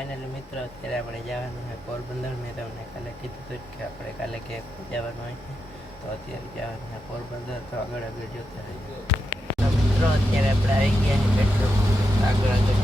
Finally મિત્રો, અત્યારે આપણે જવાનું છે પોરબંદર. મેં તમને કાલે કીધું હતું કે આપણે કાલે ક્યાંક જવાનું હોય છે. તો અત્યારે જવાનું છે પોરબંદર. તો આગળ આગળ જોતા રહીએ મિત્રો, અત્યારે આપણે આવી ગયા છે આગળ આગળ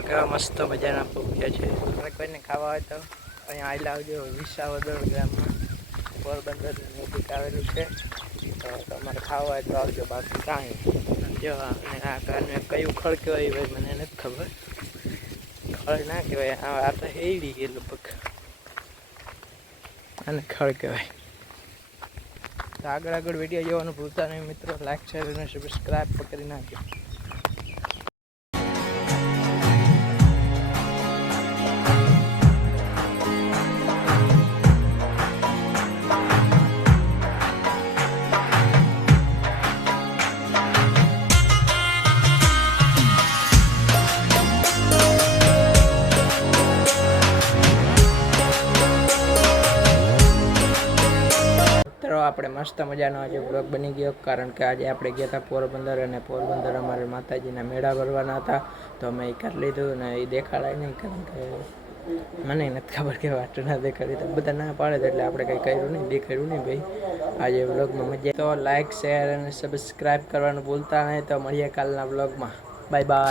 કેવા મસ્ત મજાના પહોંચ્યા છે. તમે કોઈને ખાવા હોય તો અહીંયા આવી લાવજો, વિસાવદર ગામમાં પોરબંદર નજીક આવેલું છે. તો તમારે ખાવા હોય તો આવજો બાકી કાંઈ જો, અને આ કારણે કયું ખડ કહેવાય ભાઈ મને નથી ખબર. ખડ ના કહેવાય, આ તો હેડી ગઈ લગભગ અને ખડ કહેવાય. આગળ આગળ વીડિયો જોવાનું ભૂલતા નહીં મિત્રો લાઈક શેર અને સબસ્ક્રાઈબ કરી નાખજો. આપણે મસ્ત મજાનો આજે બ્લોગ બની ગયો, કારણ કે આજે આપણે ગયા હતા પોરબંદર અને પોરબંદર અમારે માતાજીના મેળા ભરવાના હતા. તો અમે એ કરી લીધું ને એ દેખાડાય નહીં, કારણ કે મને નથી ખબર કે વાત ના દેખાડી તો બધા ના પાડે તો એટલે આપણે કંઈ કર્યું નહીં, દેખાડ્યું નહીં ભાઈ. આજે બ્લોગમાં મજા તો લાઇક શેર અને સબસ્ક્રાઈબ કરવાનું ભૂલતા નહીં. તો મળીએ કાલના બ્લોગમાં બાય બાય